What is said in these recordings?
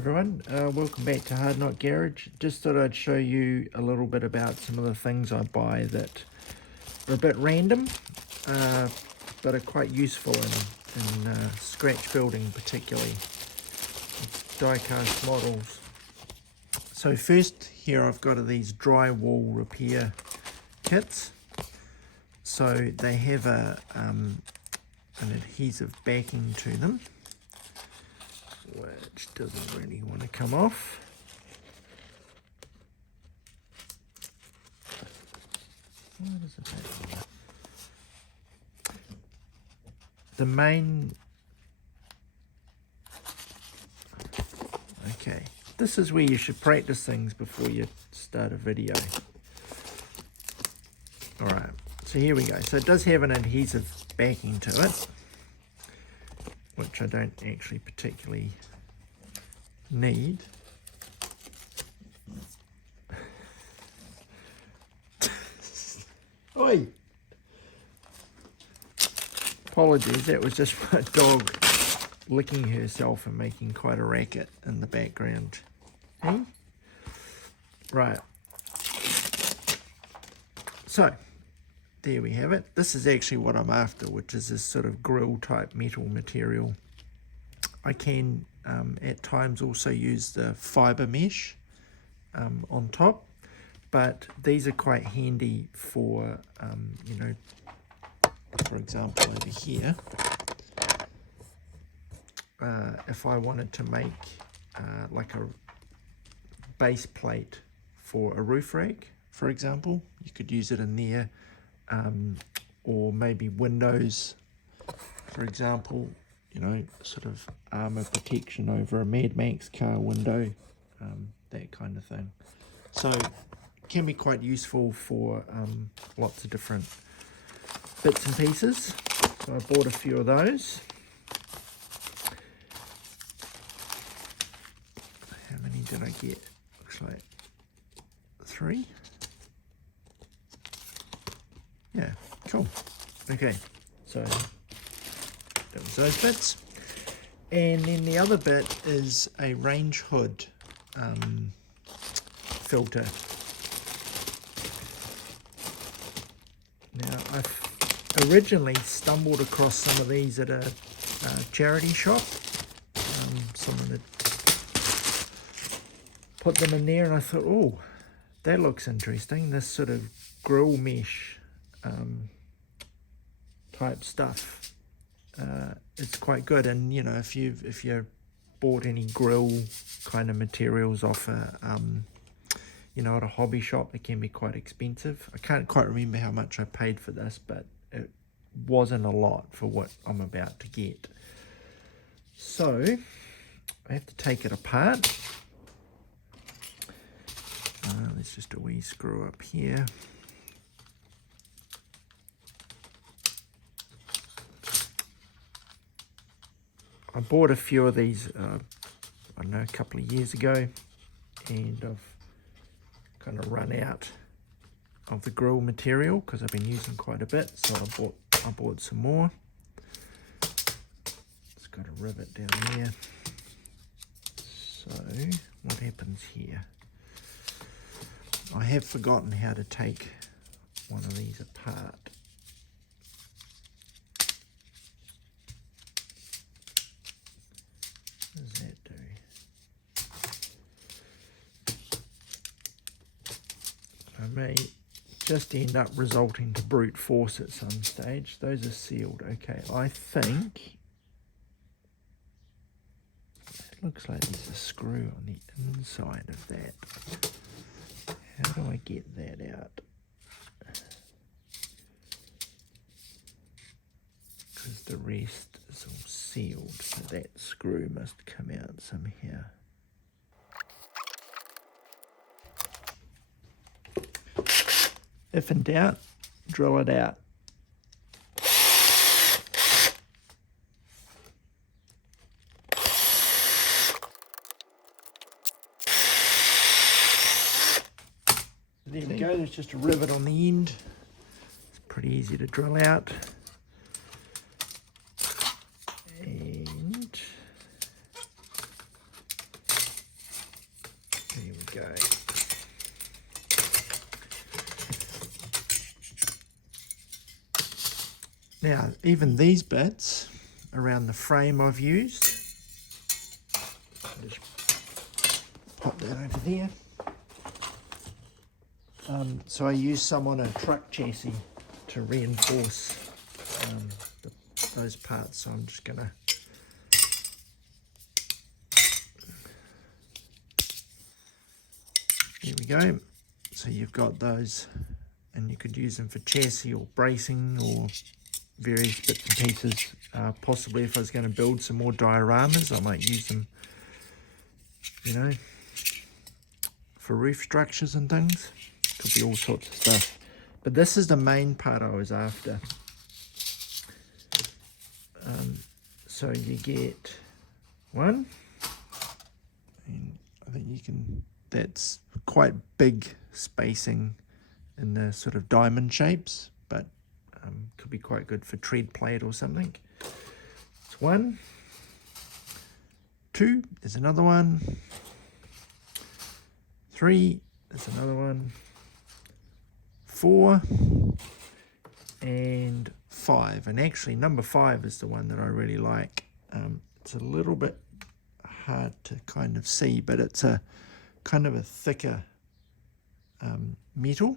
everyone, welcome back to Hard Knot Garage. Just thought I'd show you a little bit about some of the things I buy that are a bit random, but are quite useful in scratch building, particularly die-cast models. So first here I've got these drywall repair kits. So they have an adhesive backing to them, which doesn't really want to come off. Why does it have the main? Okay, this is where you should practice things before you start a video. Alright, so here we go. So it does have an adhesive backing to it, which I don't actually particularly need. Oi! Apologies, that was just my dog licking herself and making quite a racket in the background. Hey? Right. So, there we have it. This is actually what I'm after, which is this sort of grill type metal material. I can at times also use the fiber mesh on top, but these are quite handy for, you know, for example over here, if I wanted to make like a base plate for a roof rack, for example, you could use it in there, or maybe windows, for example, you know, sort of armor protection over a Mad Max car window, that kind of thing. So it can be quite useful for lots of different bits and pieces. So I bought a few of those. How many did I get? Looks like 3. Yeah, cool. Okay, so that was those bits. And then the other bit is a range hood filter. Now, I've originally stumbled across some of these at a charity shop. Someone had put them in there and I thought, oh, that looks interesting. This sort of grill mesh type stuff. It's quite good, and you know, if you bought any grill kind of materials off a you know, at a hobby shop, it can be quite expensive. I can't quite remember how much I paid for this, but it wasn't a lot for what I'm about to get. So I have to take it apart. There's just a wee screw up here. I bought a few of these, I don't know, a couple of years ago, and I've kind of run out of the grill material because I've been using quite a bit, so I bought some more. It's got a rivet down there. So what happens here? I have forgotten how to take one of these apart. What does that do? I may just end up resulting to brute force at some stage. Those are sealed. Okay, I think it looks like there's a screw on the inside of that. How do I get that out? Because the rest is all sealed, so that screw must come out somehow. If in doubt, drill it out. There we go, there's just a rivet on the end. It's pretty easy to drill out. And go. Now, even these bits around the frame I've used, just pop that over there. So I use some on a truck chassis to reinforce those parts. So I'm just gonna there we go. So you've got those, and you could use them for chassis or bracing or various bits and pieces. Possibly if I was going to build some more dioramas, I might use them, you know, for roof structures and things. Could be all sorts of stuff. But this is the main part I was after. So you get one, and I think you can, that's quite big spacing in the sort of diamond shapes, but could be quite good for tread plate or something. It's one, two, there's another one, three, there's another one, 4, and 5. And actually number 5 is the one that I really like. It's a little bit hard to kind of see, but it's a kind of a thicker metal,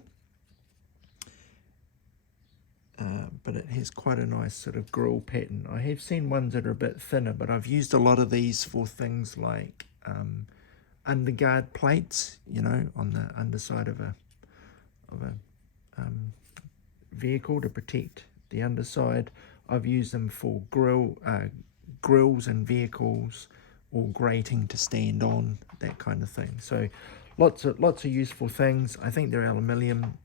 but it has quite a nice sort of grill pattern. I have seen ones that are a bit thinner, but I've used a lot of these for things like underguard plates, you know, on the underside of a vehicle to protect the underside. I've used them for grills and vehicles, or grating to stand on, that kind of thing. So lots of useful things. I think they're aluminium.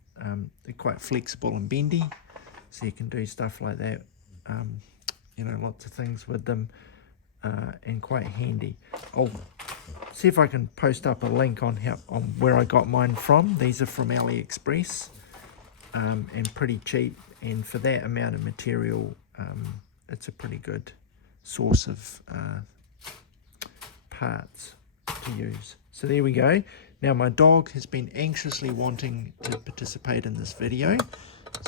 They're quite flexible and bendy, so you can do stuff like that. You know, lots of things with them, and quite handy. I'll see if I can post up a link on where I got mine from. These are from AliExpress, and pretty cheap, and for that amount of material, it's a pretty good source of parts to use. So there we go. Now my dog has been anxiously wanting to participate in this video,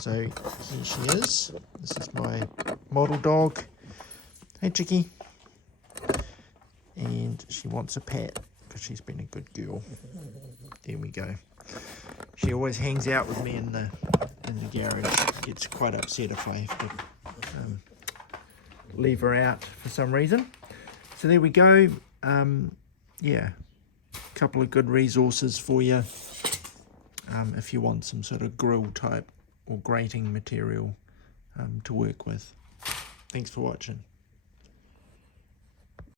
so here she is. This is my model dog. Hey Chicky. And she wants a pat because she's been a good girl. There we go. She always hangs out with me in the garage. Gets quite upset if I have to leave her out for some reason. So there we go. Yeah, a couple of good resources for you if you want some sort of grill type or grating material to work with. Thanks for watching.